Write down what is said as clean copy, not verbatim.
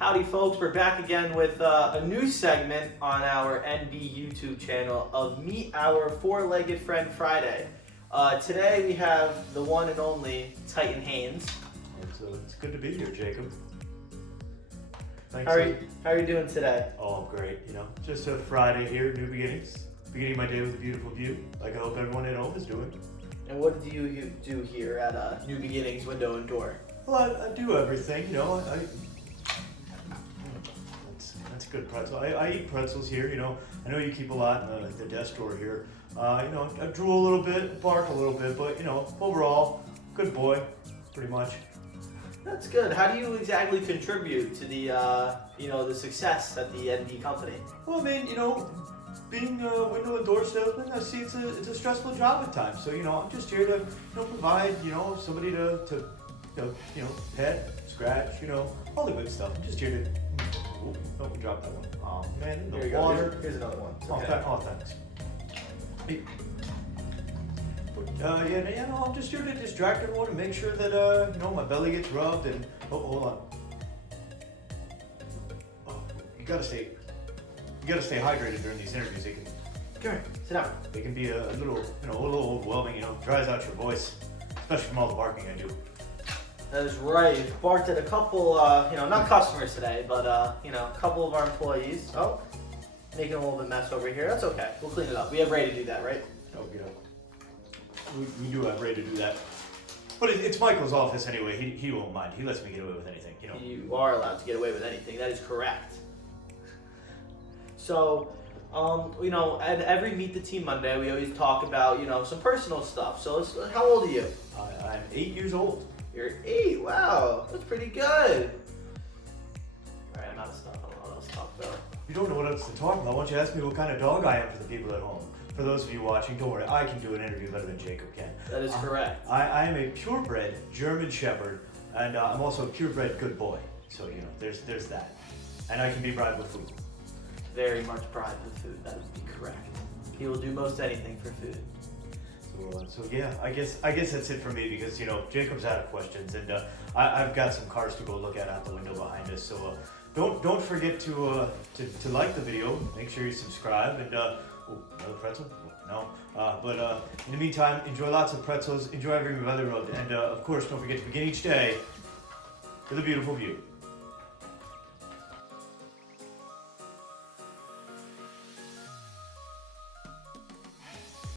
Howdy folks, we're back again with a new segment on our NB YouTube channel of Meet Our Four-Legged Friend Friday. Today we have the one and only Titan Haines. It's good to be here, Jacob. Thanks. How are you doing today? Oh, great. You know, just a Friday here, new beginnings. Beginning my day with a beautiful view, like I hope everyone at home is doing. And what do you do here at New Beginnings Window and Door? Well, I do everything, you know. That's good pretzel. I eat pretzels here, you know. I know you keep a lot in the desk drawer here. You know, I drool a little bit, bark a little bit, but, you know, overall, good boy, pretty much. That's good. How do you exactly contribute to the, you know, the success at the NB company? Well, I mean, you know, being a window and door salesman, I see it's a stressful job at times. So, you know, I'm just here to, you know, provide, you know, somebody to you know, pet, scratch, you know, all the good stuff. I'm just here to. Oh, no, we dropped that one. Oh man, in the water. Here's another one. Okay. Oh, thanks. Hey. Yeah, no, I'm just here to distract everyone and make sure that you know, my belly gets rubbed and. Oh, hold on. Oh, you gotta stay hydrated during these interviews. They can. Come here, sit down. They can be a little, you know, a little overwhelming. You know, dries out your voice, especially from all the barking I do. That is right. We've barked at a couple, you know, not customers today, but, you know, a couple of our employees. Oh, making a little bit of mess over here. That's okay. We'll clean it up. We have Ray to do that, right? Oh, yeah. We do have Ray to do that. But it's Michael's office anyway. He won't mind. He lets me get away with anything, you know. You are allowed to get away with anything. That is correct. So, you know, at every Meet the Team Monday, we always talk about, you know, some personal stuff. So, how old are you? I'm 8 years old. You're 8. Wow, that's pretty good. All right, I'm out of stuff. I don't know what else to talk about. You don't know what else to talk about. Why don't you ask me what kind of dog I am for the people at home? For those of you watching, don't worry. I can do an interview better than Jacob can. That is correct. I am a purebred German Shepherd, and I'm also a purebred good boy. So, you know, there's that. And I can be bribed with food. Very much bribed with food. That would be correct. He will do most anything for food. So yeah, I guess that's it for me because, you know, Jacob's out of questions, and I've got some cars to go look at out the window behind us. So don't forget to like the video. Make sure you subscribe, and oh, another pretzel? No. But in the meantime, enjoy lots of pretzels. Enjoy every weather road, and of course, don't forget to begin each day with a beautiful view.